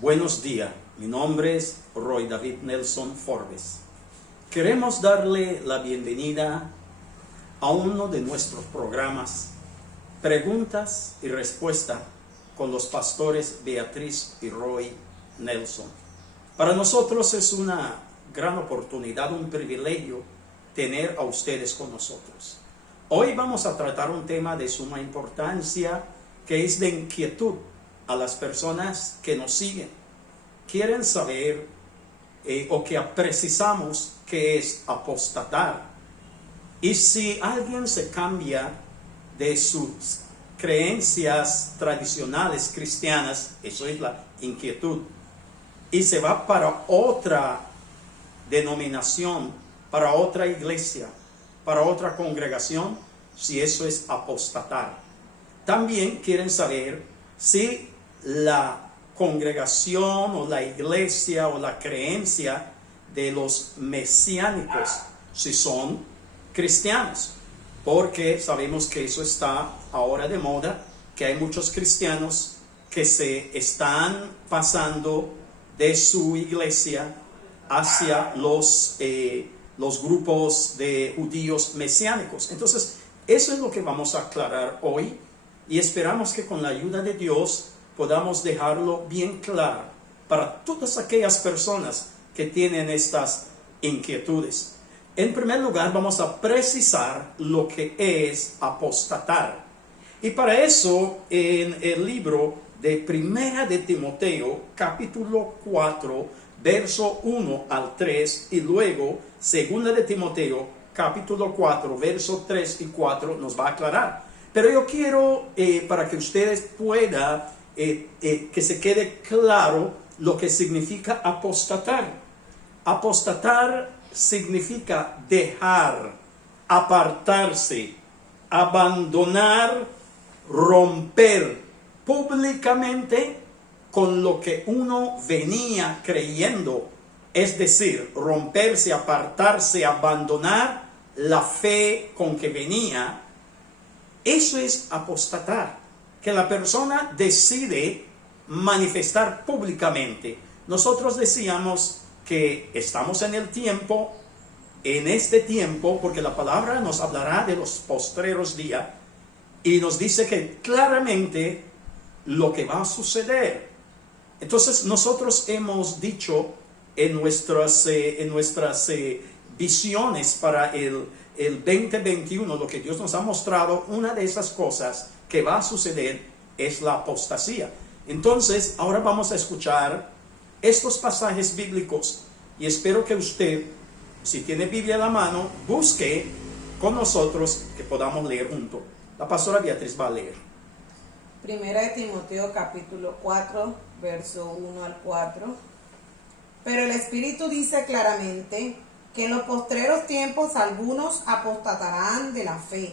Buenos días, mi nombre es Roy David Nelson Forbes. Queremos darle la bienvenida a uno de nuestros programas, Preguntas y Respuestas con los pastores Beatriz y Roy Nelson. Para nosotros es una gran oportunidad, un privilegio tener a ustedes con nosotros. Hoy vamos a tratar un tema de suma importancia que es de inquietud a las personas que nos siguen. Quieren saber o que precisamos qué es apostatar. Y si alguien se cambia de sus creencias tradicionales cristianas, eso es la inquietud, y se va para otra denominación, para otra iglesia, para otra congregación, si eso es apostatar. También quieren saber si la congregación o la iglesia o la creencia de los mesiánicos, si son cristianos, porque sabemos que eso está ahora de moda, que hay muchos cristianos que se están pasando de su iglesia hacia los grupos de judíos mesiánicos. Entonces, eso es lo que vamos a aclarar hoy y esperamos que con la ayuda de Dios podamos dejarlo bien claro para todas aquellas personas que tienen estas inquietudes. En primer lugar, vamos a precisar lo que es apostatar. Y para eso, en el libro de Primera de Timoteo, capítulo 4, verso 1 al 3, y luego Segunda de Timoteo, capítulo 4, verso 3 y 4, nos va a aclarar. Pero yo quiero, para que ustedes puedan, que se quede claro lo que significa apostatar. Apostatar significa dejar, apartarse, abandonar, romper públicamente con lo que uno venía creyendo. Es decir, romperse, apartarse, abandonar la fe con que venía. Eso es apostatar, que la persona decide manifestar públicamente. Nosotros decíamos que estamos en el tiempo, en este tiempo, porque la palabra nos hablará de los postreros días y nos dice que claramente lo que va a suceder. Entonces nosotros hemos dicho en nuestras visiones para el 2021, lo que Dios nos ha mostrado, una de esas cosas que va a suceder es la apostasía. Entonces, ahora vamos a escuchar estos pasajes bíblicos y espero que usted, si tiene Biblia a la mano, busque con nosotros que podamos leer juntos. La pastora Beatriz va a leer. Primera de Timoteo capítulo 4, verso 1 al 4. Pero el Espíritu dice claramente que en los postreros tiempos algunos apostatarán de la fe,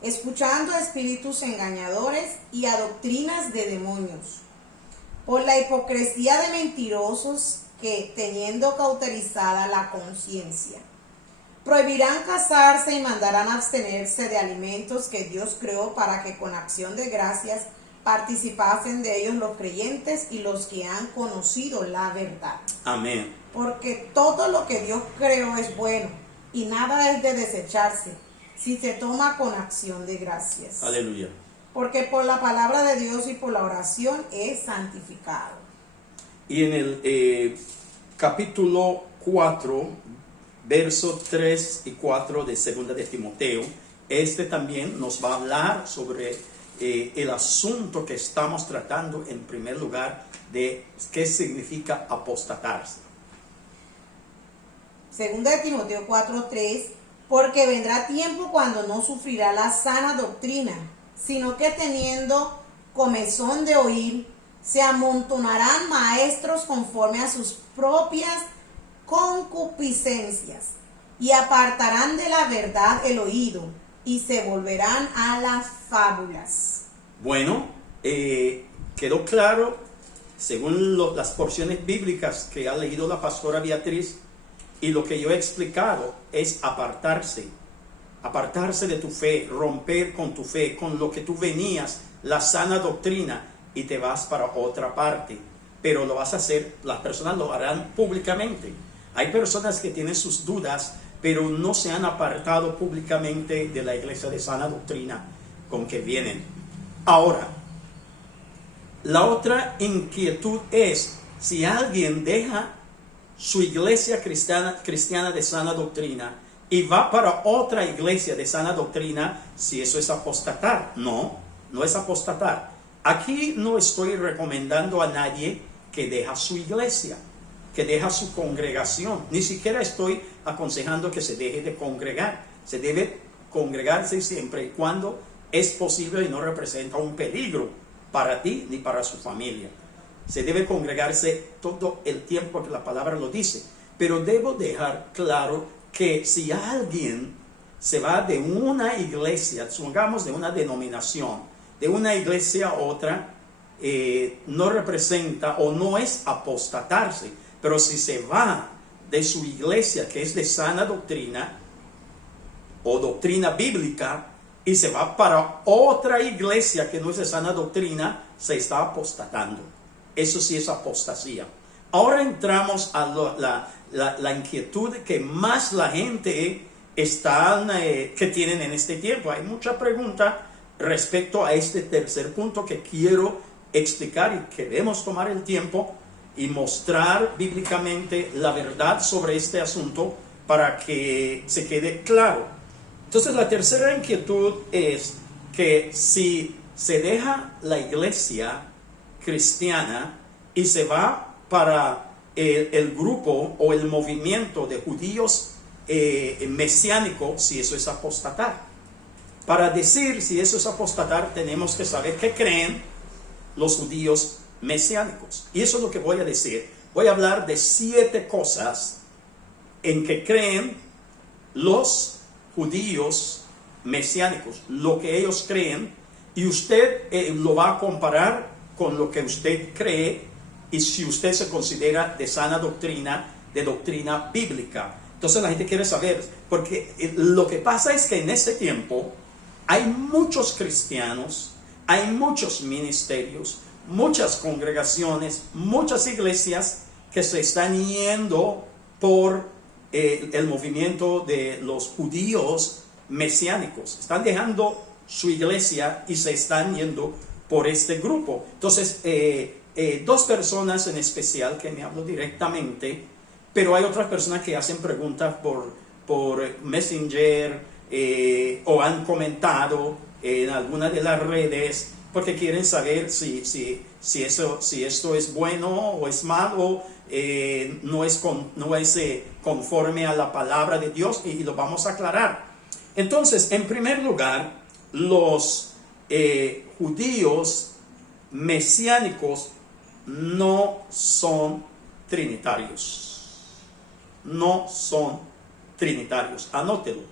escuchando a espíritus engañadores y a doctrinas de demonios, por la hipocresía de mentirosos que, teniendo cauterizada la conciencia, prohibirán casarse y mandarán abstenerse de alimentos que Dios creó para que con acción de gracias participasen de ellos los creyentes y los que han conocido la verdad. Amén. Porque todo lo que Dios creó es bueno y nada es de desecharse si se toma con acción de gracias. Aleluya. Porque por la palabra de Dios y por la oración es santificado. Y en el capítulo 4, versos 3 y 4 de Segunda de Timoteo, también nos va a hablar sobre el asunto que estamos tratando en primer lugar de qué significa apostatarse. Segunda de Timoteo 4:3, porque vendrá tiempo cuando no sufrirá la sana doctrina, sino que teniendo comezón de oír, se amontonarán maestros conforme a sus propias concupiscencias, y apartarán de la verdad el oído, y se volverán a las fábulas. Bueno, quedó claro, según las porciones bíblicas que ha leído la pastora Beatriz, y lo que yo he explicado es apartarse de tu fe, romper con tu fe, con lo que tú venías, la sana doctrina, y te vas para otra parte. pero lo vas a hacer, las personas lo harán públicamente. Hay personas que tienen sus dudas, pero no se han apartado públicamente de la iglesia de sana doctrina con que vienen. Ahora, la otra inquietud es, si alguien deja su iglesia cristiana de sana doctrina y va para otra iglesia de sana doctrina, si eso es apostatar. No, no es apostatar. Aquí no estoy recomendando a nadie que deja su iglesia, que deja su congregación. Ni siquiera estoy aconsejando que se deje de congregar. Se debe congregarse siempre y cuando es posible y no representa un peligro para ti ni para su familia. Se debe congregarse todo el tiempo que la palabra lo dice. Pero debo dejar claro que si alguien se va de una iglesia, supongamos de una denominación, de una iglesia a otra, no representa o no es apostatarse. Pero si se va de su iglesia, que es de sana doctrina o doctrina bíblica, y se va para otra iglesia que no es de sana doctrina, se está apostatando. Eso sí es apostasía. Ahora entramos a la inquietud que más la gente que tienen en este tiempo. Hay mucha pregunta respecto a este tercer punto que quiero explicar, y queremos tomar el tiempo y mostrar bíblicamente la verdad sobre este asunto para que se quede claro. Entonces, la tercera inquietud es que si se deja la iglesia cristiana y se va para el grupo o el movimiento de judíos mesiánicos, si eso es apostatar. Para decir si eso es apostatar, tenemos que saber qué creen los judíos mesiánicos. Y eso es lo que voy a decir. Voy a hablar de 7 cosas en que creen los judíos mesiánicos, lo que ellos creen, y usted lo va a comparar con lo que usted cree, y si usted se considera de sana doctrina, de doctrina bíblica. Entonces la gente quiere saber, porque lo que pasa es que en ese tiempo hay muchos cristianos, hay muchos ministerios, muchas congregaciones, muchas iglesias que se están yendo por el movimiento de los judíos mesiánicos. Están dejando su iglesia y se están yendo por este grupo. Entonces, 2 personas en especial que me hablo directamente, pero hay otras personas que hacen preguntas por Messenger o han comentado en alguna de las redes porque quieren saber si esto es bueno o es malo, no es conforme a la palabra de Dios, y lo vamos a aclarar. Entonces, en primer lugar, los judíos mesiánicos no son trinitarios. No son trinitarios. Anótelo.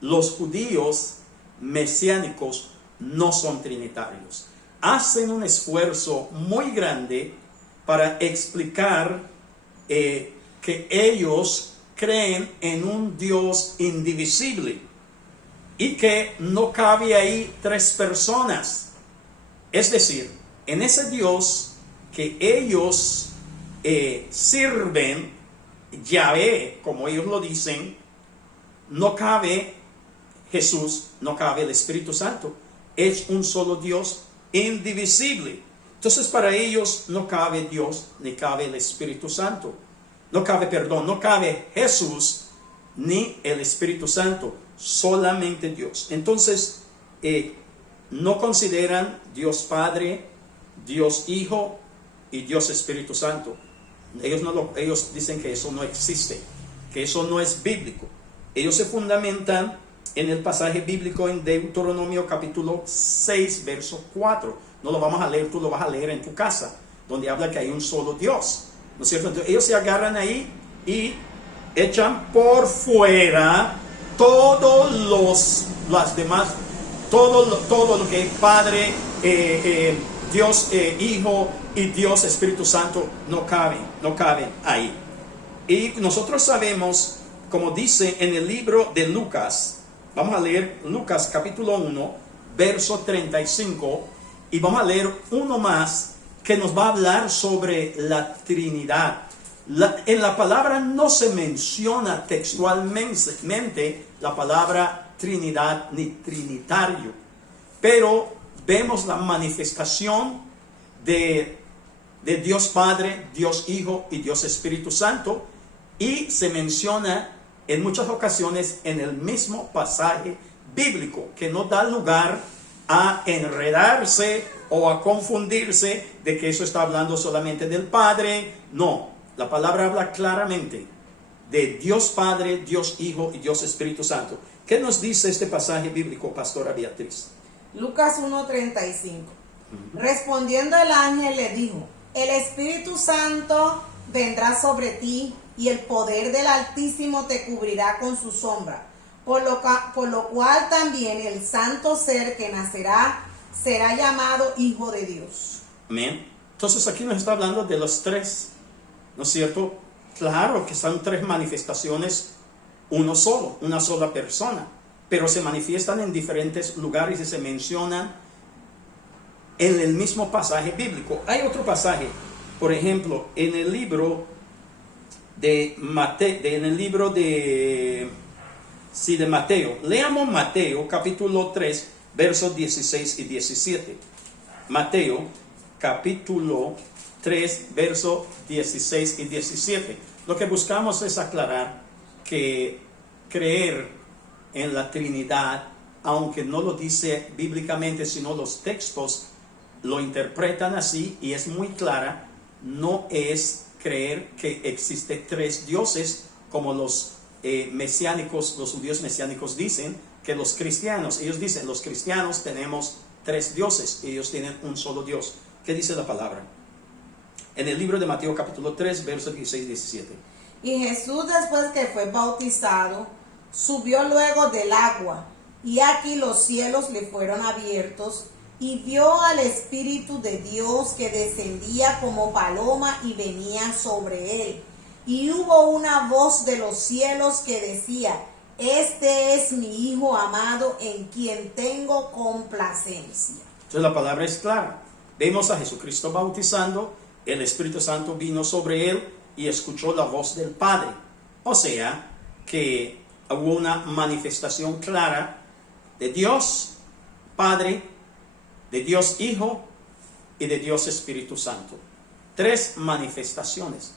Los judíos mesiánicos no son trinitarios. Hacen un esfuerzo muy grande para explicar que ellos creen en un Dios indivisible y que no cabe ahí 3 personas. Es decir, en ese Dios que ellos sirven, Yahvé, como ellos lo dicen, no cabe Jesús, no cabe el Espíritu Santo. Es un solo Dios indivisible. Entonces para ellos no cabe Dios ni cabe el Espíritu Santo. No cabe Jesús ni el Espíritu Santo, solamente Dios. Entonces no consideran Dios Padre, Dios Hijo y Dios Espíritu Santo. Ellos dicen que eso no existe, que eso no es bíblico. Ellos se fundamentan en el pasaje bíblico en Deuteronomio capítulo 6, verso 4. No lo vamos a leer, tú lo vas a leer en tu casa, donde habla que hay un solo Dios, ¿no es cierto? Entonces, ellos se agarran ahí y echan por fuera todos las demás, todo lo que es Padre, Dios Hijo y Dios Espíritu Santo no caben ahí. Y nosotros sabemos, como dice en el libro de Lucas, vamos a leer Lucas capítulo 1, verso 35, y vamos a leer uno más que nos va a hablar sobre la Trinidad. En la palabra no se menciona textualmente la palabra Trinidad ni Trinitario, pero vemos la manifestación de Dios Padre, Dios Hijo y Dios Espíritu Santo, y se menciona en muchas ocasiones en el mismo pasaje bíblico, que no da lugar a enredarse o a confundirse de que eso está hablando solamente del Padre. No, la palabra habla claramente de Dios Padre, Dios Hijo y Dios Espíritu Santo. ¿Qué nos dice este pasaje bíblico, Pastora Beatriz? Lucas 1:35. Respondiendo el ángel le dijo: el Espíritu Santo vendrá sobre ti y el poder del Altísimo te cubrirá con su sombra. Por lo cual también el santo ser que nacerá será llamado Hijo de Dios. Amén. Entonces aquí nos está hablando de los tres, ¿no es cierto? Claro que son tres manifestaciones, uno solo, una sola persona, pero se manifiestan en diferentes lugares y se mencionan en el mismo pasaje bíblico. Hay otro pasaje, por ejemplo, en el libro de Mateo. Leamos Mateo capítulo 3, versos 16 y 17. Mateo capítulo 3, versos 16 y 17. Lo que buscamos es aclarar que creer en la Trinidad, aunque no lo dice bíblicamente, sino los textos lo interpretan así y es muy clara, no es creer que existe tres dioses como los mesiánicos, los judíos mesiánicos dicen, que los cristianos, ellos dicen, los cristianos tenemos tres dioses, ellos tienen un solo Dios. ¿Qué dice la palabra? En el libro de Mateo capítulo 3, versos 16 y 17. Y Jesús, después que fue bautizado, subió luego del agua, y aquí los cielos le fueron abiertos, y vio al Espíritu de Dios que descendía como paloma y venía sobre él. Y hubo una voz de los cielos que decía: este es mi Hijo amado, en quien tengo complacencia. Entonces la palabra es clara. Vemos a Jesucristo bautizando, el Espíritu Santo vino sobre él y escuchó la voz del Padre. O sea, que hubo una manifestación clara de Dios Padre, de Dios Hijo y de Dios Espíritu Santo. Tres manifestaciones.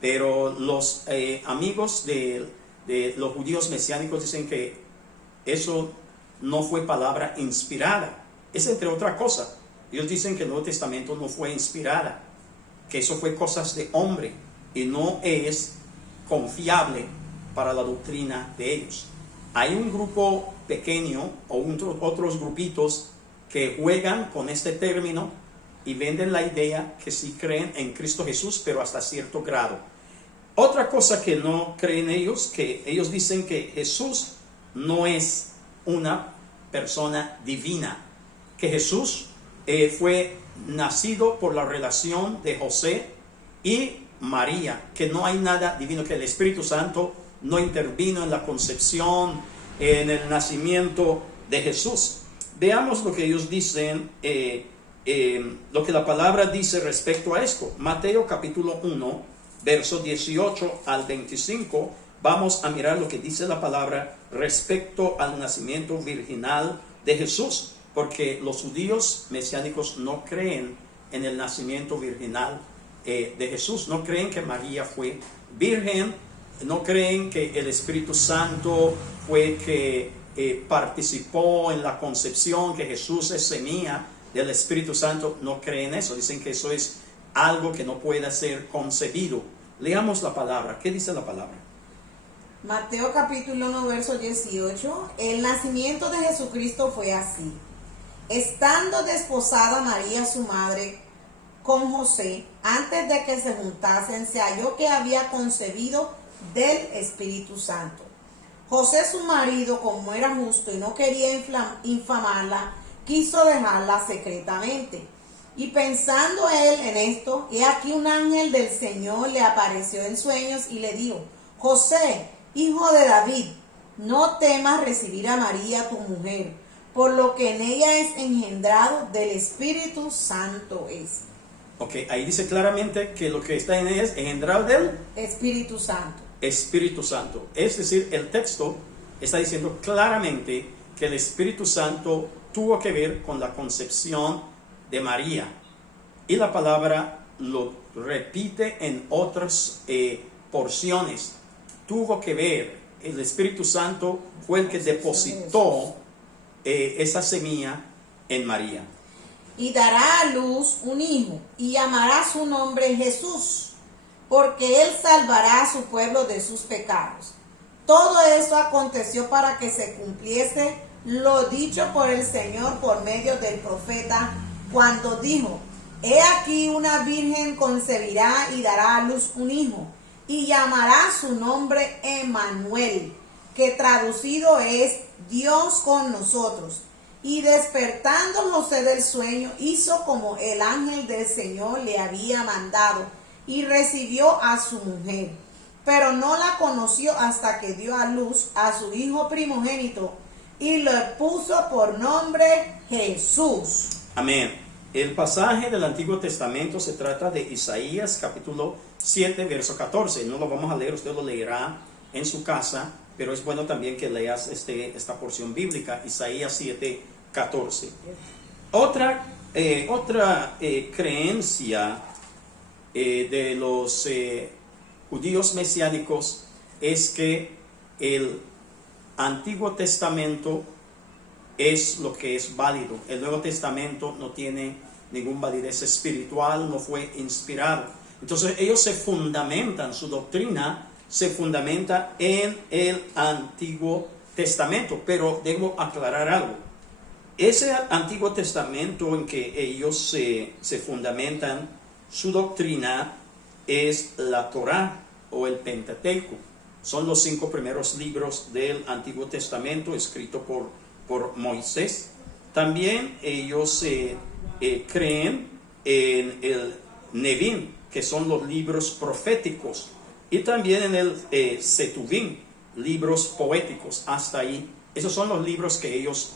Pero los amigos de los judíos mesiánicos dicen que eso no fue palabra inspirada. Es entre otra cosa. Ellos dicen que el Nuevo Testamento no fue inspirada, que eso fue cosas de hombre y no es confiable para la doctrina de ellos. Hay un grupo pequeño o otros grupitos que juegan con este término y venden la idea que sí creen en Cristo Jesús, pero hasta cierto grado. Otra cosa que no creen ellos, que ellos dicen que Jesús no es una persona divina, que Jesús fue nacido por la relación de José y María, que no hay nada divino, que el Espíritu Santo no intervino en la concepción, en el nacimiento de Jesús. Veamos lo que ellos dicen, lo que la palabra dice respecto a esto. Mateo capítulo 1, versos 18 al 25, vamos a mirar lo que dice la palabra respecto al nacimiento virginal de Jesús, porque los judíos mesiánicos no creen en el nacimiento virginal de Jesús, no creen que María fue virgen, no creen que el Espíritu Santo fue que participó en la concepción, que Jesús es semilla del Espíritu Santo. No creen eso, dicen que eso es algo que no pueda ser concebido. Leamos la palabra. ¿Qué dice la palabra? Mateo capítulo 1, verso 18. El nacimiento de Jesucristo fue así. Estando desposada María su madre con José, antes de que se juntasen, se halló que había concebido del Espíritu Santo. José su marido, como era justo y no quería infamarla, quiso dejarla secretamente. Y pensando él en esto, he aquí un ángel del Señor le apareció en sueños y le dijo: José, hijo de David, no temas recibir a María tu mujer, por lo que en ella es engendrado del Espíritu Santo es. Ok, ahí dice claramente que lo que está en ella es engendrado del Espíritu Santo. Espíritu Santo. Es decir, el texto está diciendo claramente que el Espíritu Santo tuvo que ver con la concepción de María. Y la palabra lo repite en otras porciones. Tuvo que ver, el Espíritu Santo fue el que depositó esa semilla en María. Y dará a luz un hijo, y llamará su nombre Jesús, porque él salvará a su pueblo de sus pecados. Todo esto aconteció para que se cumpliese lo dicho por el Señor por medio del profeta, cuando dijo: He aquí una virgen concebirá y dará a luz un hijo, y llamará su nombre Emmanuel, que traducido es Dios con nosotros. Y despertando José del sueño, hizo como el ángel del Señor le había mandado, y recibió a su mujer. Pero no la conoció hasta que dio a luz a su hijo primogénito, y le puso por nombre Jesús. Amén. El pasaje del Antiguo Testamento se trata de Isaías capítulo 7, verso 14. No lo vamos a leer, usted lo leerá en su casa, pero es bueno también que leas esta porción bíblica, Isaías 7, 14. Otra creencia de los judíos mesiánicos es que el Antiguo Testamento es lo que es válido. El Nuevo Testamento no tiene ninguna validez espiritual, no fue inspirado. Entonces ellos se fundamentan, su doctrina se fundamenta en el Antiguo Testamento. Pero debo aclarar algo. Ese Antiguo Testamento en que ellos se fundamentan, su doctrina es la Torá o el Pentateuco. Son los 5 primeros libros del Antiguo Testamento escritos por Moisés. También ellos creen en el Nevim, que son los libros proféticos, y también en el Setuvim, libros poéticos. Hasta ahí, esos son los libros que ellos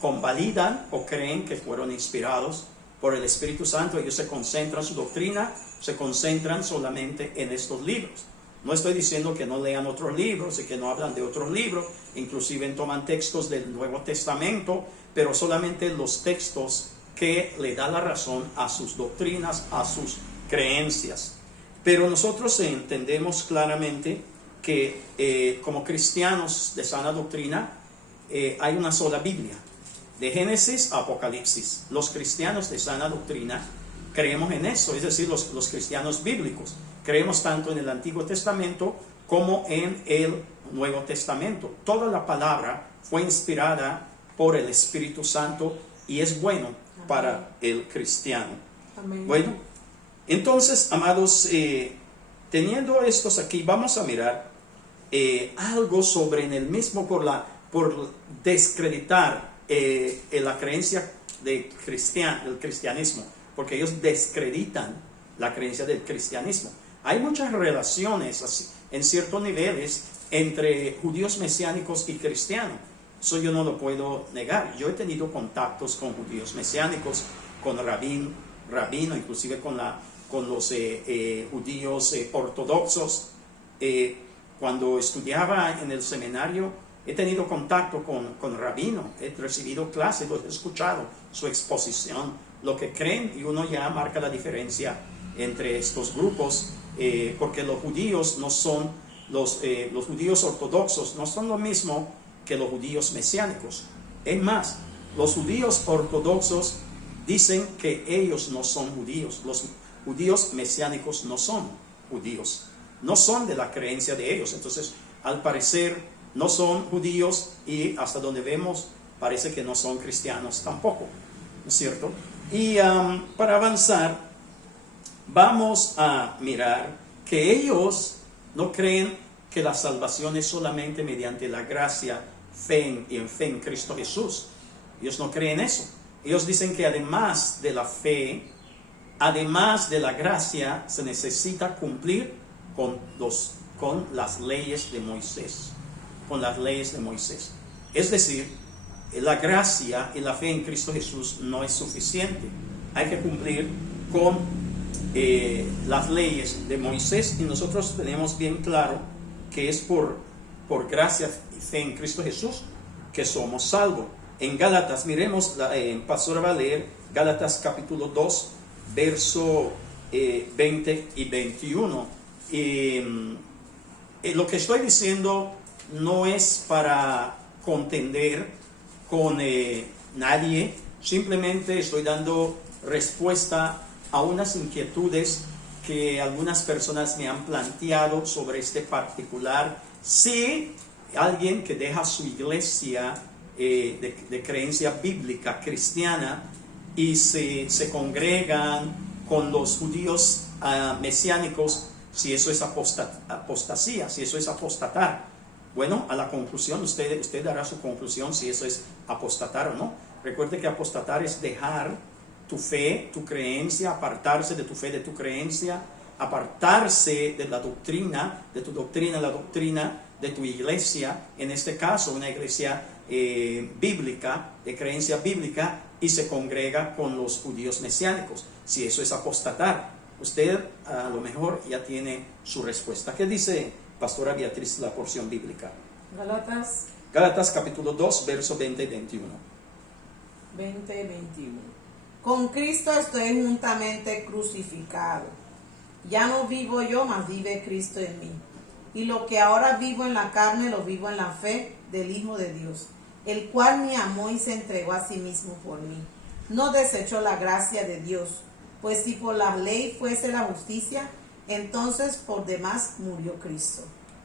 convalidan o creen que fueron inspirados por el Espíritu Santo. Ellos se concentran, su doctrina se concentran solamente en estos libros. No estoy diciendo que no lean otros libros y que no hablan de otros libros, inclusive toman textos del Nuevo Testamento, pero solamente los textos que le dan la razón a sus doctrinas, a sus creencias. Pero nosotros entendemos claramente que como cristianos de sana doctrina hay una sola Biblia, de Génesis a Apocalipsis. Los cristianos de sana doctrina creemos en eso, es decir, los cristianos bíblicos. Creemos tanto en el Antiguo Testamento como en el Nuevo Testamento. Toda la palabra fue inspirada por el Espíritu Santo y es bueno para el cristiano. Amén. Bueno, entonces, amados, teniendo estos aquí, vamos a mirar algo sobre en el mismo por descreditar la creencia del cristianismo, porque ellos descreditan la creencia del cristianismo. Hay muchas relaciones así, en ciertos niveles entre judíos mesiánicos y cristianos. Eso yo no lo puedo negar. Yo he tenido contactos con judíos mesiánicos, con rabino, inclusive con los judíos ortodoxos. Cuando estudiaba en el seminario, he tenido contacto con rabino, he recibido clases, he escuchado su exposición, lo que creen, y uno ya marca la diferencia entre estos grupos, porque los judíos no son, los judíos ortodoxos no son lo mismo que los judíos mesiánicos. Es más, los judíos ortodoxos dicen que ellos no son judíos. Los judíos mesiánicos no son judíos, no son de la creencia de ellos. Entonces, al parecer, no son judíos, y hasta donde vemos, parece que no son cristianos tampoco, ¿no es cierto? Y para avanzar, vamos a mirar que ellos no creen que la salvación es solamente mediante la gracia, fe en Cristo Jesús. Ellos no creen eso. Ellos dicen que además de la fe, además de la gracia, se necesita cumplir con las leyes de Moisés. Con las leyes de Moisés. Es decir, la gracia y la fe en Cristo Jesús no es suficiente. Hay que cumplir con las leyes de Moisés, y nosotros tenemos bien claro que es por gracia y fe en Cristo Jesús que somos salvos. En Gálatas, miremos, Pastor va a leer Gálatas capítulo 2, verso 20 y 21. Lo que estoy diciendo no es para contender con nadie, simplemente estoy dando respuesta a unas inquietudes que algunas personas me han planteado sobre este particular. Si alguien que deja su iglesia de creencia bíblica cristiana y se congregan con los judíos mesiánicos, si eso es apostasía, si eso es apostatar. Bueno, a la conclusión, usted dará su conclusión si eso es apostatar o no. Recuerde que apostatar es dejar tu fe, tu creencia, apartarse de tu fe, de tu creencia, apartarse de la doctrina, de tu doctrina, la doctrina de tu iglesia, en este caso una iglesia bíblica, de creencia bíblica, y se congrega con los judíos mesiánicos. Si eso es apostatar, usted a lo mejor ya tiene su respuesta. ¿Qué dice Pastora Beatriz la porción bíblica? Gálatas capítulo 2, verso 20 y 21. 20 y 21. Con Cristo estoy juntamente crucificado. Ya no vivo yo, mas vive Cristo en mí. Y lo que ahora vivo en la carne, lo vivo en la fe del Hijo de Dios, el cual me amó y se entregó a sí mismo por mí. No desechó la gracia de Dios, pues si por la ley fuese la justicia, entonces por demás murió Cristo.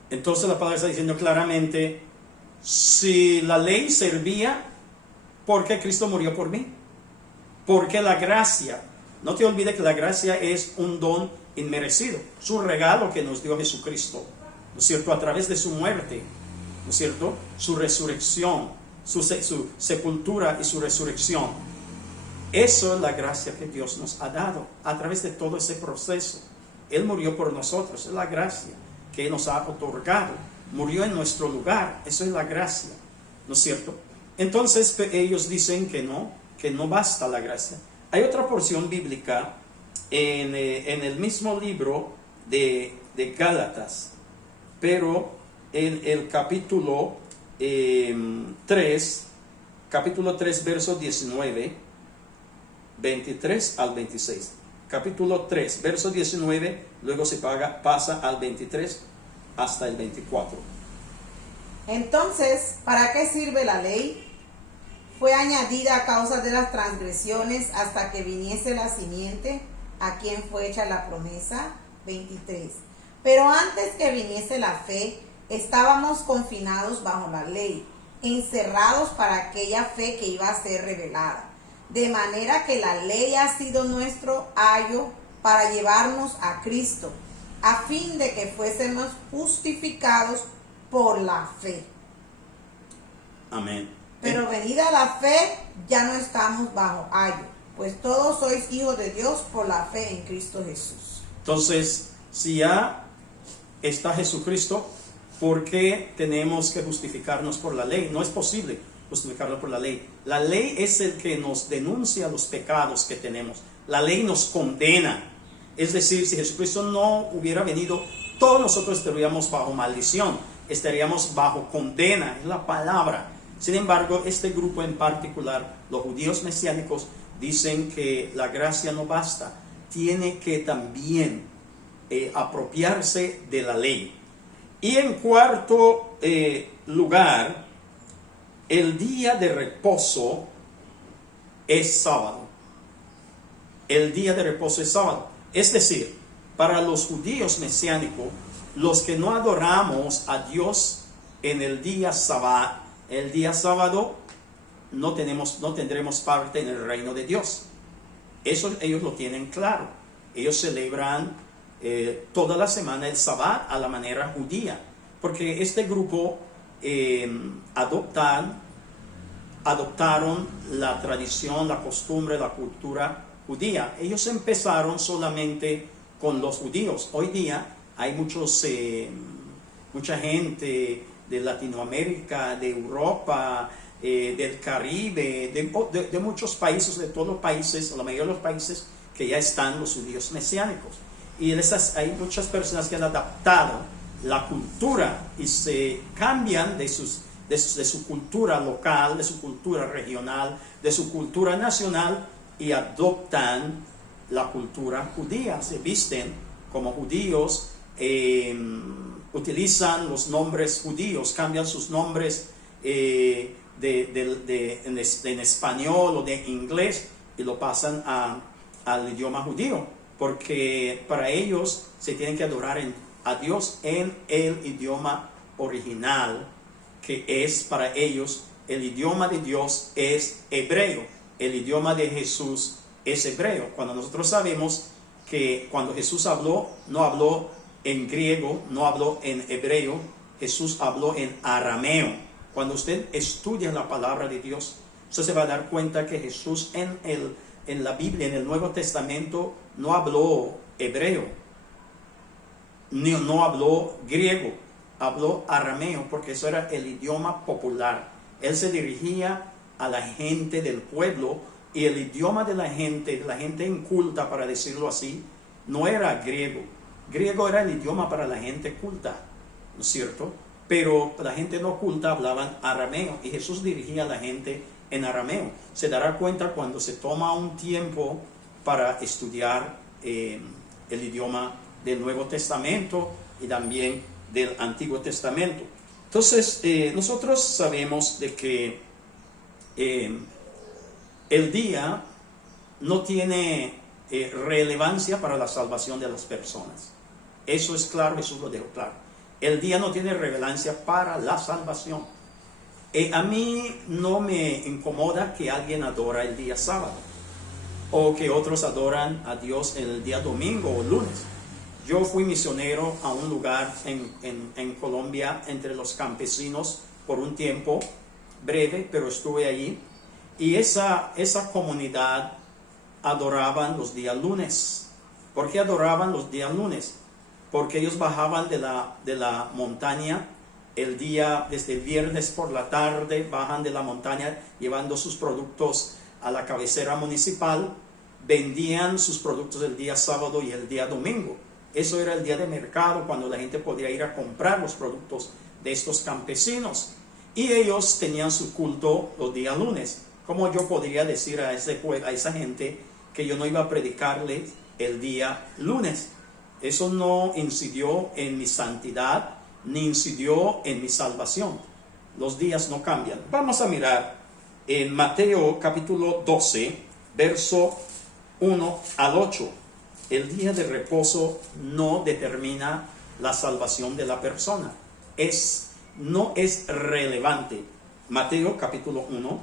Entonces la palabra está diciendo claramente, si la ley servía, ¿por qué Cristo murió por mí? Porque la gracia, no te olvides que la gracia es un don inmerecido, es un regalo que nos dio Jesucristo, ¿no es cierto? A través de su muerte, ¿no es cierto? Su resurrección, su sepultura y su resurrección. Eso es la gracia que Dios nos ha dado a través de todo ese proceso. Él murió por nosotros, es la gracia que nos ha otorgado. Murió en nuestro lugar, eso es la gracia, ¿no es cierto? Entonces ellos dicen que no basta la gracia. Hay otra porción bíblica en el mismo libro de Gálatas, pero en el capítulo 3, verso 19, 23 al 26. Capítulo 3, verso 19, luego se pasa al 23 hasta el 24. Entonces, ¿para qué sirve la ley? Fue añadida a causa de las transgresiones hasta que viniese la simiente, a quien fue hecha la promesa. 23. Pero antes que viniese la fe, estábamos confinados bajo la ley, encerrados para aquella fe que iba a ser revelada. De manera que la ley ha sido nuestro ayo para llevarnos a Cristo, a fin de que fuésemos justificados por la fe. Amén. Pero venida la fe, ya no estamos bajo ayo, pues todos sois hijos de Dios por la fe en Cristo Jesús. Entonces, si ya está Jesucristo, ¿por qué tenemos que justificarnos por la ley? No es posible justificarlo por la ley. La ley es el que nos denuncia los pecados que tenemos. La ley nos condena. Es decir, si Jesucristo no hubiera venido, todos nosotros estaríamos bajo maldición, estaríamos bajo condena, es la palabra. Sin embargo, este grupo en particular, los judíos mesiánicos, dicen que la gracia no basta, tiene que también apropiarse de la ley. Y en cuarto lugar, el día de reposo es sábado. El día de reposo es sábado. Es decir, para los judíos mesiánicos, los que no adoramos a Dios en el día sábado, no tendremos parte en el reino de Dios. Eso ellos lo tienen claro. Ellos celebran toda la semana el Sabbat a la manera judía, porque este grupo adoptaron la tradición, la costumbre, la cultura judía. Ellos empezaron solamente con los judíos. Hoy día hay mucha gente de Latinoamérica, de Europa, del Caribe, de muchos países, de todos los países, la mayoría de los países que ya están los judíos mesiánicos. Y hay muchas personas que han adaptado la cultura y se cambian de su cultura local, de su cultura regional, de su cultura nacional y adoptan la cultura judía. Se visten como judíos, utilizan los nombres judíos, cambian sus nombres en español o de inglés y lo pasan al idioma judío, porque para ellos se tienen que adorar a Dios en el idioma original, que es para ellos, el idioma de Dios es hebreo, el idioma de Jesús es hebreo. Cuando nosotros sabemos que cuando Jesús habló, no habló en griego, no habló en hebreo, Jesús habló en arameo. Cuando usted estudia la palabra de Dios, usted se va a dar cuenta que Jesús en la Biblia, en el Nuevo Testamento, no habló hebreo, no habló griego, habló arameo, porque eso era el idioma popular. Él se dirigía a la gente del pueblo, y el idioma de la gente inculta, para decirlo así, no era griego. Griego era el idioma para la gente culta, ¿no es cierto? Pero la gente no culta hablaban arameo, y Jesús dirigía a la gente en arameo. Se dará cuenta cuando se toma un tiempo para estudiar el idioma del Nuevo Testamento y también del Antiguo Testamento. Entonces, nosotros sabemos de que el día no tiene relevancia para la salvación de las personas. Eso es claro, eso lo dejo claro. El día no tiene relevancia para la salvación. A mí no me incomoda que alguien adora el día sábado, o que otros adoran a Dios el día domingo o lunes. Yo fui misionero a un lugar en Colombia, entre los campesinos, por un tiempo breve, pero estuve allí. Y esa comunidad adoraban los días lunes. ¿Por qué adoraban los días lunes? Porque ellos bajaban de la montaña desde el viernes por la tarde, bajan de la montaña llevando sus productos a la cabecera municipal, vendían sus productos el día sábado y el día domingo. Eso era el día de mercado, cuando la gente podía ir a comprar los productos de estos campesinos. Y ellos tenían su culto los días lunes. ¿Cómo yo podría decir a esa gente que yo no iba a predicarles el día lunes? Eso no incidió en mi santidad, ni incidió en mi salvación. Los días no cambian. Vamos a mirar en Mateo capítulo 12, verso 1 al 8. El día de reposo no determina la salvación de la persona. No es relevante. Mateo capítulo 1,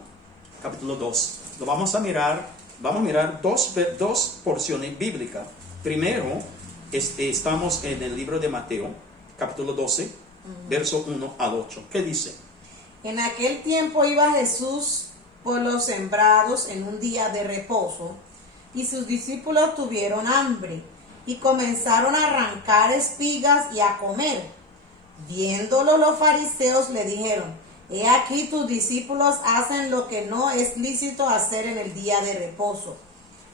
capítulo 2. Lo vamos a mirar dos porciones bíblicas. Primero, estamos en el libro de Mateo, capítulo 12, verso 1 al 8. ¿Qué dice? En aquel tiempo iba Jesús por los sembrados en un día de reposo, y sus discípulos tuvieron hambre, y comenzaron a arrancar espigas y a comer. Viéndolo los fariseos le dijeron: He aquí tus discípulos hacen lo que no es lícito hacer en el día de reposo.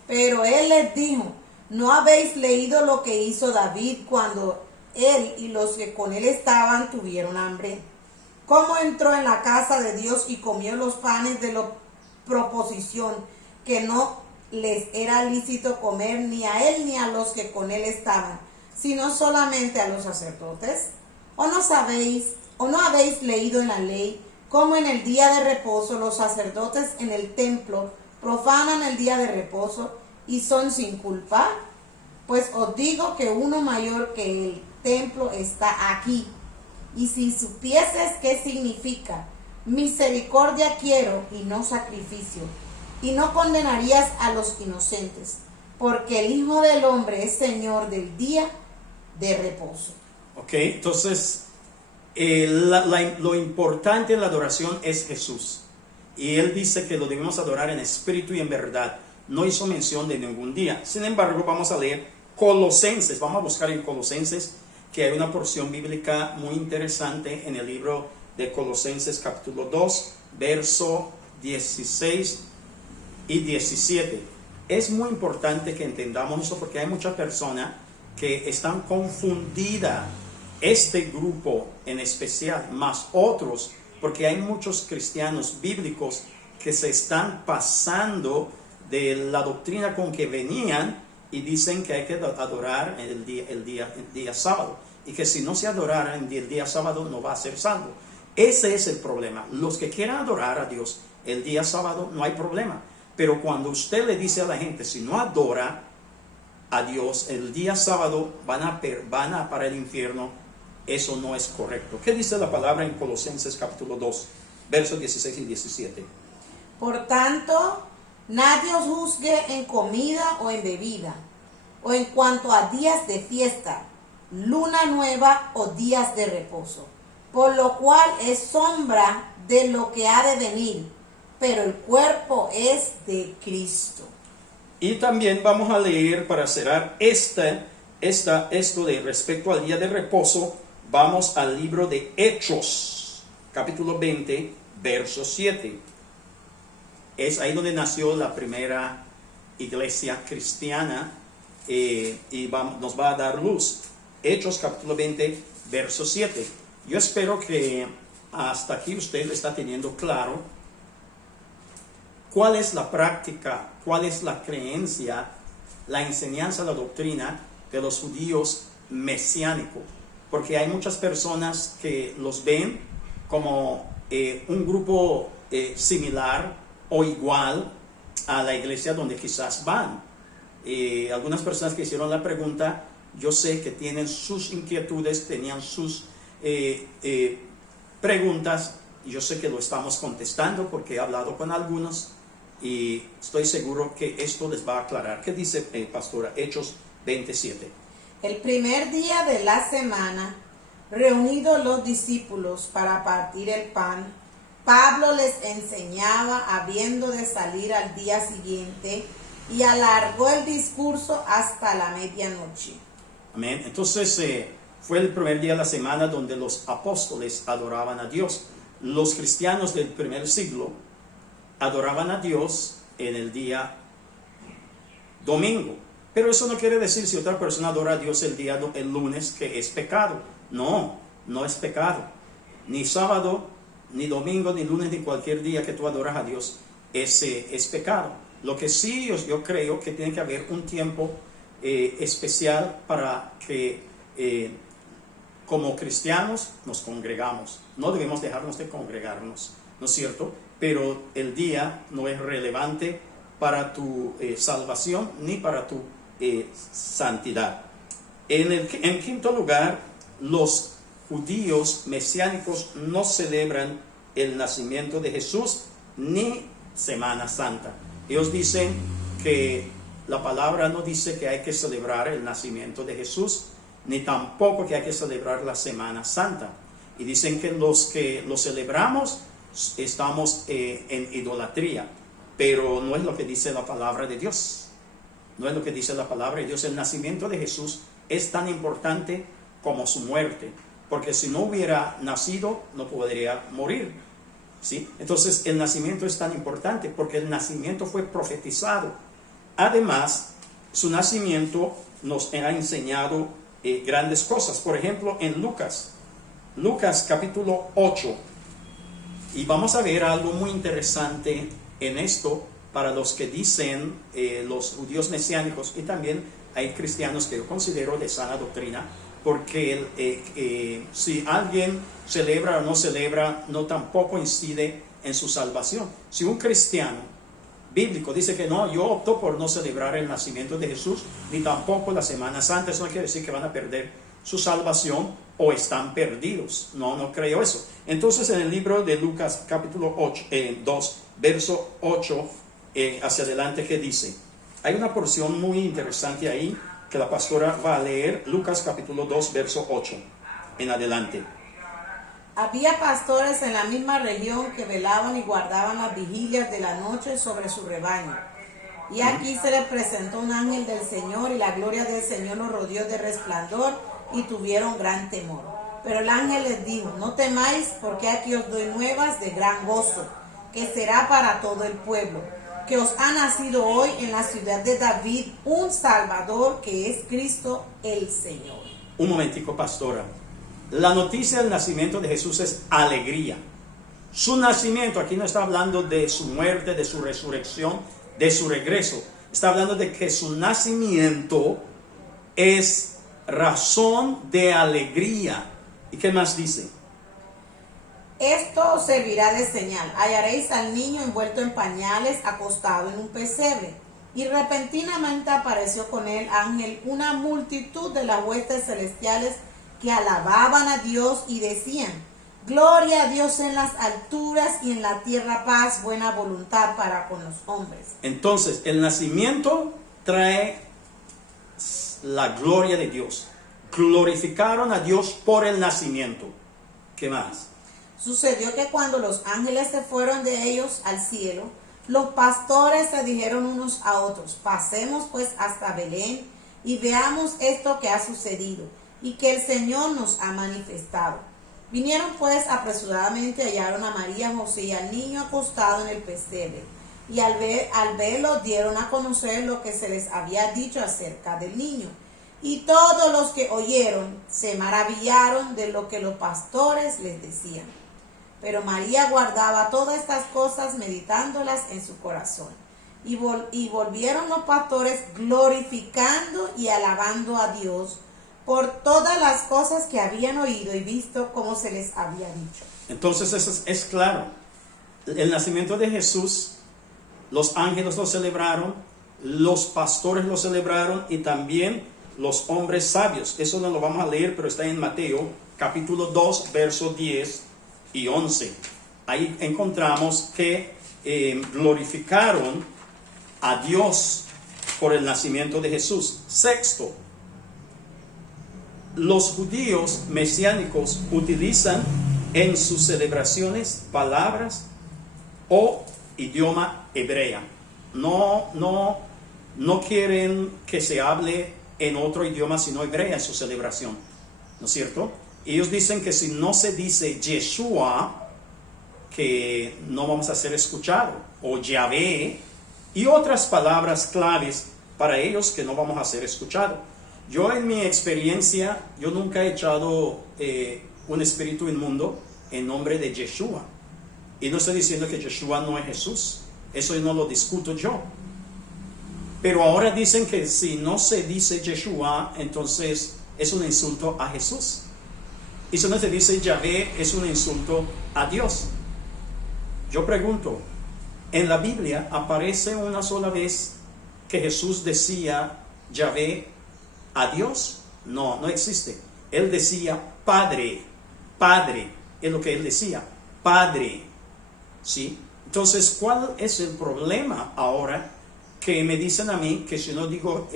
Pero él les dijo: ¿No habéis leído lo que hizo David cuando él y los que con él estaban tuvieron hambre? ¿Cómo entró en la casa de Dios y comió los panes de la proposición, que no les era lícito comer ni a él ni a los que con él estaban, sino solamente a los sacerdotes? ¿O no habéis leído en la ley cómo en el día de reposo los sacerdotes en el templo profanan el día de reposo y son sin culpa? Pues os digo que uno mayor que el templo está aquí. Y si supieses qué significa misericordia quiero y no sacrificio, y no condenarías a los inocentes, porque el Hijo del Hombre es Señor del día de reposo. Ok, entonces lo importante en la adoración es Jesús. Y Él dice que lo debemos adorar en espíritu y en verdad. No hizo mención de ningún día. Sin embargo, vamos a leer Colosenses. Vamos a buscar en Colosenses, que hay una porción bíblica muy interesante en el libro de Colosenses capítulo 2, verso 16 y 17. Es muy importante que entendamos eso porque hay muchas personas que están confundidas, este grupo en especial, más otros, porque hay muchos cristianos bíblicos que se están pasando de la doctrina con que venían y dicen que hay que adorar el día sábado, y que si no se adorara el día sábado no va a ser salvo. Ese es el problema. Los que quieran adorar a Dios el día sábado no hay problema, pero cuando usted le dice a la gente, si no adora a Dios el día sábado van a para el infierno, eso no es correcto. ¿Qué dice la palabra en Colosenses capítulo 2, versos 16 y 17? Por tanto, nadie os juzgue en comida o en bebida, o en cuanto a días de fiesta, luna nueva o días de reposo, por lo cual es sombra de lo que ha de venir, pero el cuerpo es de Cristo. Y también vamos a leer para cerrar esto de respecto al día de reposo. Vamos al libro de Hechos, capítulo 20, verso 7. Es ahí donde nació la primera iglesia cristiana y nos va a dar luz. Hechos, capítulo 20, verso 7. Yo espero que hasta aquí usted está teniendo claro cuál es la práctica, cuál es la creencia, la enseñanza, la doctrina de los judíos mesiánicos. Porque hay muchas personas que los ven como un grupo similar o igual a la iglesia donde quizás van. Algunas personas que hicieron la pregunta, yo sé que tienen sus inquietudes, tenían sus preguntas, y yo sé que lo estamos contestando porque he hablado con algunos y estoy seguro que esto les va a aclarar. ¿Qué dice pastora? Hechos 27. El primer día de la semana, reunidos los discípulos para partir el pan, Pablo les enseñaba habiendo de salir al día siguiente y alargó el discurso hasta la medianoche. Amén. Entonces fue el primer día de la semana donde los apóstoles adoraban a Dios. Los cristianos del primer siglo adoraban a Dios en el día domingo. Pero eso no quiere decir si otra persona adora a Dios el lunes que es pecado. No, no es pecado. Ni sábado, ni domingo, ni lunes, ni cualquier día que tú adoras a Dios es pecado. Lo que sí yo creo que tiene que haber un tiempo especial para que como cristianos nos congregamos. No debemos dejarnos de congregarnos, ¿no es cierto? Pero el día no es relevante para tu salvación ni para tu santidad. En quinto lugar, los judíos mesiánicos no celebran el nacimiento de Jesús ni Semana Santa. Ellos dicen que la palabra no dice que hay que celebrar el nacimiento de Jesús, ni tampoco que hay que celebrar la Semana Santa. Y dicen que los que lo celebramos estamos en idolatría, pero no es lo que dice la palabra de Dios. No es lo que dice la palabra de Dios. El nacimiento de Jesús es tan importante como su muerte, porque si no hubiera nacido no podría morir, ¿sí? Entonces el nacimiento es tan importante porque el nacimiento fue profetizado. Además, su nacimiento nos ha enseñado grandes cosas. Por ejemplo, en Lucas capítulo 8, y vamos a ver algo muy interesante en esto para los que dicen los judíos mesiánicos, y también hay cristianos que yo considero de sana doctrina, porque si alguien celebra o no celebra, no tampoco incide en su salvación. Si un cristiano bíblico dice que no, yo opto por no celebrar el nacimiento de Jesús, ni tampoco la Semana Santa, eso no quiere decir que van a perder su salvación o están perdidos. No creo eso. Entonces en el libro de Lucas capítulo 2, verso 8 hacia adelante, ¿qué dice? Hay una porción muy interesante ahí que la pastora va a leer. Lucas capítulo 2, verso 8 en adelante. Había pastores en la misma región que velaban y guardaban las vigilias de la noche sobre su rebaño. Y aquí se les presentó un ángel del Señor, y la gloria del Señor los rodeó de resplandor, y tuvieron gran temor. Pero el ángel les dijo: no temáis, porque aquí os doy nuevas de gran gozo, que será para todo el pueblo, que os ha nacido hoy en la ciudad de David un Salvador, que es Cristo el Señor. Un momentico, pastora. La noticia del nacimiento de Jesús es alegría. Su nacimiento, aquí no está hablando de su muerte, de su resurrección, de su regreso. Está hablando de que su nacimiento es razón de alegría. ¿Y qué más dice? Esto os servirá de señal. Hallaréis al niño envuelto en pañales, acostado en un pesebre. Y repentinamente apareció con él ángel, una multitud de las huestes celestiales que alababan a Dios y decían: gloria a Dios en las alturas y en la tierra paz, buena voluntad para con los hombres. Entonces, el nacimiento trae la gloria de Dios. Glorificaron a Dios por el nacimiento. ¿Qué más? Sucedió que cuando los ángeles se fueron de ellos al cielo, los pastores se dijeron unos a otros: pasemos pues hasta Belén y veamos esto que ha sucedido y que el Señor nos ha manifestado. Vinieron pues apresuradamente, hallaron a María, José y al niño acostado en el pesebre, y al verlo dieron a conocer lo que se les había dicho acerca del niño. Y todos los que oyeron se maravillaron de lo que los pastores les decían. Pero María guardaba todas estas cosas, meditándolas en su corazón. Y volvieron los pastores glorificando y alabando a Dios por todas las cosas que habían oído y visto, como se les había dicho. Entonces eso es claro. El nacimiento de Jesús, los ángeles lo celebraron, los pastores lo celebraron y también los hombres sabios. Eso no lo vamos a leer, pero está en Mateo capítulo 2, versos 10 y 11. Ahí encontramos que glorificaron a Dios por el nacimiento de Jesús. Sexto, los judíos mesiánicos utilizan en sus celebraciones palabras o idioma hebrea. No quieren que se hable en otro idioma sino hebrea en su celebración, ¿no es cierto? Ellos dicen que si no se dice Yeshua, que no vamos a ser escuchados, o Yahvé, y otras palabras claves para ellos que no vamos a ser escuchados. Yo en mi experiencia, yo nunca he echado un espíritu inmundo en nombre de Yeshua. Y no estoy diciendo que Yeshua no es Jesús, eso no lo discuto yo. Pero ahora dicen que si no se dice Yeshua, entonces es un insulto a Jesús. Y si no se dice Yahvé, es un insulto a Dios. Yo pregunto, ¿en la Biblia aparece una sola vez que Jesús decía Yahvé a Dios? No, no existe. Él decía Padre, Padre, es lo que él decía, Padre. ¿Sí? Entonces, ¿cuál es el problema ahora que me dicen a mí que si no digo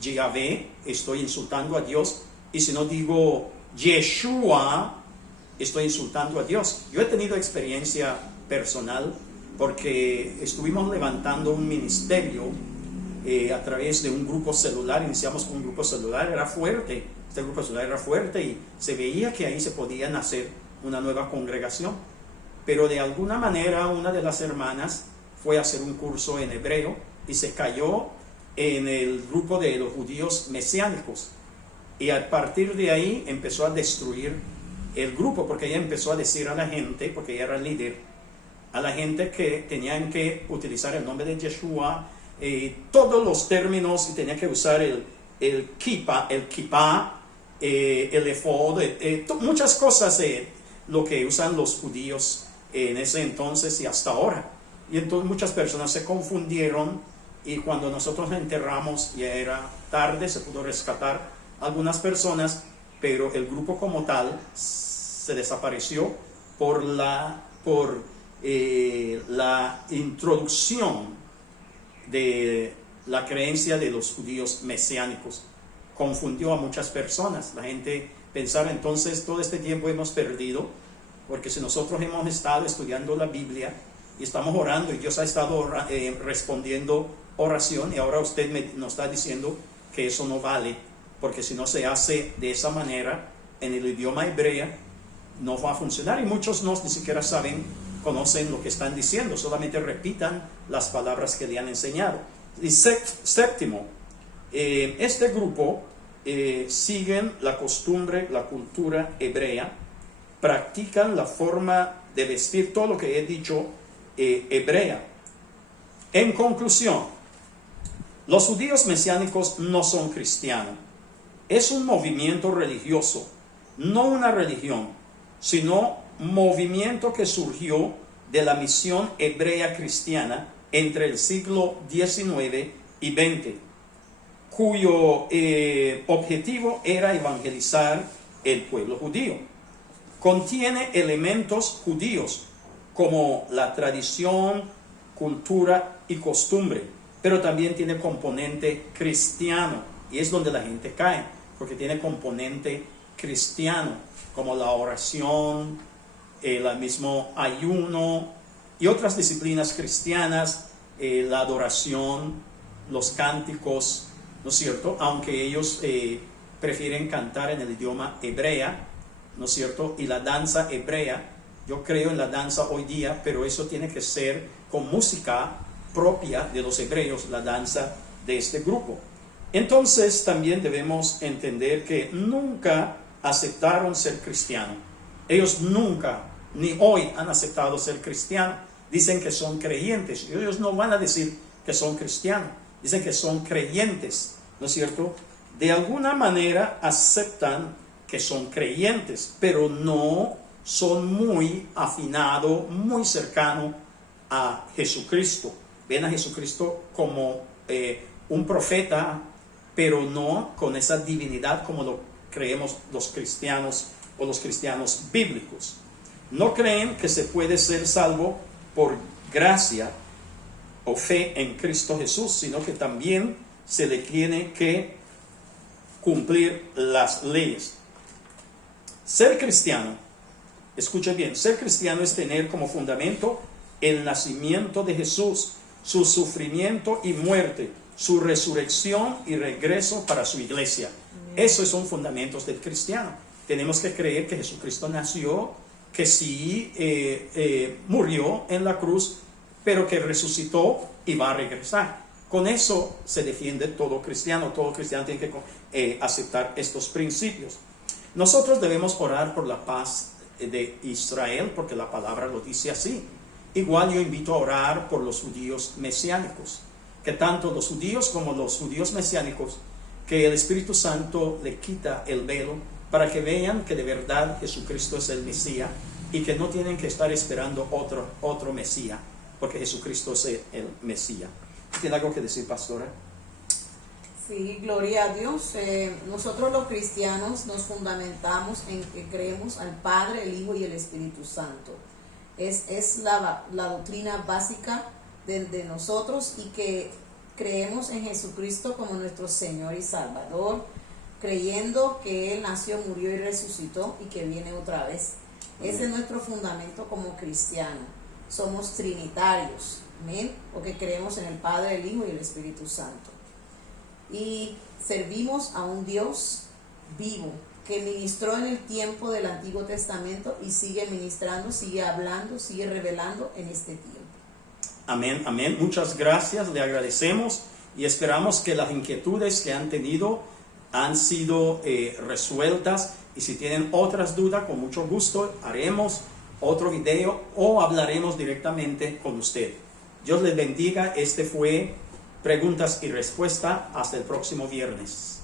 Yahvé, estoy insultando a Dios, y si no digo Yeshua, estoy insultando a Dios? Yo he tenido experiencia personal porque estuvimos levantando un ministerio a través de un grupo celular. Iniciamos con un grupo celular, era fuerte, este grupo celular era fuerte y se veía que ahí se podía nacer una nueva congregación. Pero de alguna manera una de las hermanas fue a hacer un curso en hebreo y se cayó en el grupo de los judíos mesiánicos. Y a partir de ahí empezó a destruir el grupo, porque ella empezó a decir a la gente, porque ella era líder, a la gente que tenían que utilizar el nombre de Yeshua, todos los términos, y tenían que usar el kippah, el efod, muchas cosas, lo que usan los judíos en ese entonces y hasta ahora. Y entonces muchas personas se confundieron, y cuando nosotros la enterramos ya era tarde, se pudo rescatar algunas personas, pero el grupo como tal se desapareció por la introducción de la creencia de los judíos mesiánicos. Confundió a muchas personas. La gente pensaba entonces, todo este tiempo hemos perdido, porque si nosotros hemos estado estudiando la Biblia y estamos orando y Dios ha estado respondiendo oración, y ahora usted nos está diciendo que eso no vale, porque si no se hace de esa manera, en el idioma hebreo no va a funcionar, y muchos no ni siquiera conocen lo que están diciendo, solamente repitan las palabras que le han enseñado. Y séptimo, este grupo siguen la costumbre, la cultura hebrea, practican la forma de vestir, todo lo que he dicho, hebrea. En conclusión, los judíos mesiánicos no son cristianos. Es un movimiento religioso, no una religión, sino movimiento que surgió de la misión hebrea cristiana entre el siglo XIX y XX, cuyo objetivo era evangelizar el pueblo judío. Contiene elementos judíos como la tradición, cultura y costumbre, pero también tiene componente cristiano, y es donde la gente cae, porque tiene componente cristiano, como la oración, el mismo ayuno y otras disciplinas cristianas, la adoración, los cánticos, ¿no es cierto? Aunque ellos prefieren cantar en el idioma hebrea, ¿no es cierto? Y la danza hebrea, yo creo en la danza hoy día, pero eso tiene que ser con música propia de los hebreos, la danza de este grupo. Entonces también debemos entender que nunca aceptaron ser cristianos. Ellos nunca, ni hoy, han aceptado ser cristianos. Dicen que son creyentes. Ellos no van a decir que son cristianos. Dicen que son creyentes, ¿no es cierto? De alguna manera aceptan que son creyentes, pero no son muy afinados, muy cercanos a Jesucristo. Ven a Jesucristo como un profeta, pero no con esa divinidad como lo creemos los cristianos o los cristianos bíblicos. No creen que se puede ser salvo por gracia o fe en Cristo Jesús, sino que también se le tiene que cumplir las leyes. Ser cristiano, escuche bien, ser cristiano es tener como fundamento el nacimiento de Jesús, su sufrimiento y muerte, su resurrección y regreso para su iglesia. Esos son fundamentos del cristiano. Tenemos que creer que Jesucristo nació, que sí murió en la cruz, pero que resucitó y va a regresar. Con eso se defiende todo cristiano. Todo cristiano tiene que aceptar estos principios. Nosotros debemos orar por la paz de Israel, porque la palabra lo dice así. Igual yo invito a orar por los judíos mesiánicos, que tanto los judíos como los judíos mesiánicos, que el Espíritu Santo le quita el velo para que vean que de verdad Jesucristo es el Mesías y que no tienen que estar esperando otro Mesías, porque Jesucristo es el Mesías. ¿Tiene algo que decir, pastora? Sí, gloria a Dios. Nosotros los cristianos nos fundamentamos en que creemos al Padre, el Hijo y el Espíritu Santo. Es la doctrina básica de nosotros, y que creemos en Jesucristo como nuestro Señor y Salvador, creyendo que Él nació, murió y resucitó y que viene otra vez. Ese es nuestro fundamento como cristianos. Somos trinitarios, amén, porque creemos en el Padre, el Hijo y el Espíritu Santo. Y servimos a un Dios vivo, que ministró en el tiempo del Antiguo Testamento y sigue ministrando, sigue hablando, sigue revelando en este tiempo. Amén, amén. Muchas gracias, le agradecemos y esperamos que las inquietudes que han tenido han sido resueltas, y si tienen otras dudas, con mucho gusto haremos otro video o hablaremos directamente con usted. Dios les bendiga. Este fue Preguntas y Respuestas. Hasta el próximo viernes.